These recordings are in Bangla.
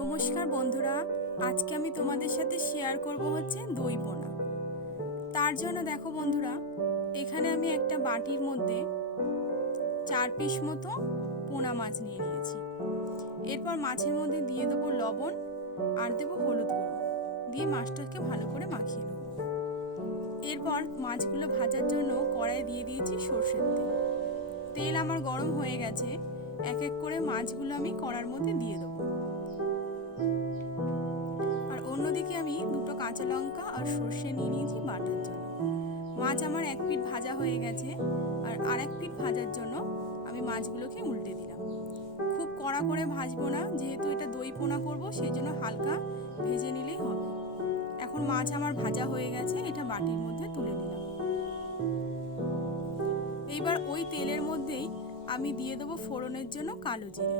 নমস্কার বন্ধুরা, আজকে আমি তোমাদের সাথে শেয়ার করব হচ্ছে দই পোনা। তার জন্য দেখো বন্ধুরা, এখানে আমি একটা বাটির মধ্যে 4 পিস মতো পোনা মাছ নিয়ে নিয়েছি। এরপর মাছের মধ্যে দিয়ে দেবো লবণ আর দেবো হলুদ গুঁড়ো, দিয়ে মাছটাকে ভালো করে মাখিয়ে নেব। এরপর মাছগুলো ভাজার জন্য কড়াই দিয়ে দিয়েছি সর্ষের তেল। তেল আমার গরম হয়ে গেছে, এক এক করে মাছগুলো আমি কড়ার মধ্যে দিয়ে দেবো। আর অন্যদিকে আমি দুটো কাঁচা লঙ্কা আর সর্ষে নিয়ে নিয়েছি বাটার জন্য। মাছ আমার এক পিঠ ভাজা হয়ে গেছে, আর আরেক পিঠ ভাজার জন্য আমি মাছগুলোকে উল্টে দিলাম। খুব কড়া করে ভাজবো না, যেহেতু এটা দই পোনা করবো, সেই জন্য হালকা ভেজে নিলেই হবে। এখন মাছ আমার ভাজা হয়ে গেছে, এটা বাটির মধ্যে তুলে নিলাম। এইবার ওই তেলের মধ্যেই আমি দিয়ে দেবো ফোড়নের জন্য কালো জিরে।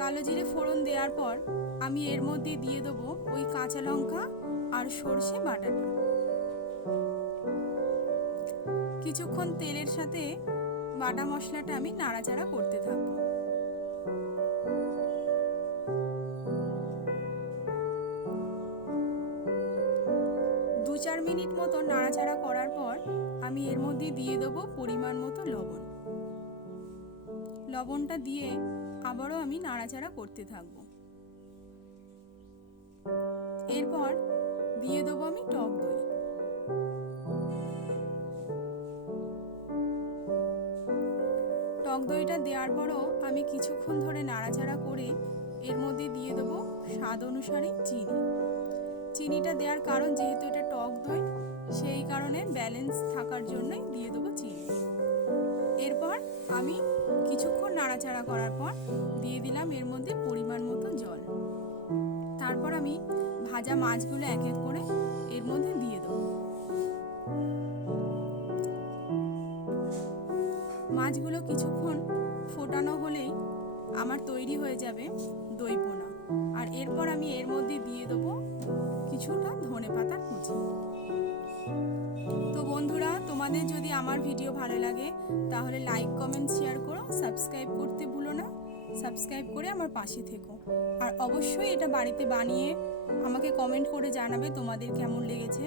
কালো জিরে ফোড়ন দেওয়ার পর আমি এর মধ্যে দিয়ে দেবো ওই কাঁচা লঙ্কা আর সর্ষে বাটাটা। কিছুক্ষণ তেলের সাথে বাটা মশলাটা আমি নাড়াচাড়া করতে থাকবো। দু 4 মিনিট মতো নাড়াচাড়া করার পর আমি এর মধ্যে দিয়ে দেবো পরিমাণ মতো লবণ। লবণটা দিয়ে আবারও আমি নাড়াচাড়া করতে থাকবো। এরপর দিয়ে দেবো আমি টক দই। টক দইটা দেওয়ার পরও আমি কিছুক্ষণ ধরে নাড়াচাড়া করে এর মধ্যে দিয়ে দেবো স্বাদ অনুসারে চিনি। চিনিটা দেওয়ার কারণ, যেহেতু এটা টক দই, সেই কারণে ব্যালেন্স থাকার জন্যই দিয়ে দেবো চিনি। এরপর আমি কিছুক্ষণ নাড়াচাড়া করার পর দিয়ে দিলাম এর মধ্যে পরিমাণ মতো জল। তারপর আমি ভাজা মাছগুলো এক এক করে এর মধ্যে দিয়ে দেবো। মাছগুলো কিছুক্ষণ ফোটানো হলেই আমার তৈরি হয়ে যাবে দই পোনা। আর এরপর আমি এর মধ্যে দিয়ে দেবো কিছুটা ধনেপাতা কুচি। তো বন্ধুরা, তোমাদের যদি আমার ভিডিও ভালো লাগে তাহলে লাইক, কমেন্ট, শেয়ার করো, সাবস্ক্রাইব করতে ভুলো না। সাবস্ক্রাইব করে আমার পাশে থেকো। আর অবশ্যই এটা বাড়িতে বানিয়ে আমাকে কমেন্ট করে জানাবে তোমাদের কেমন লেগেছে।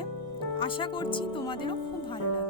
আশা করছি তোমাদেরও খুব ভালো লাগবে।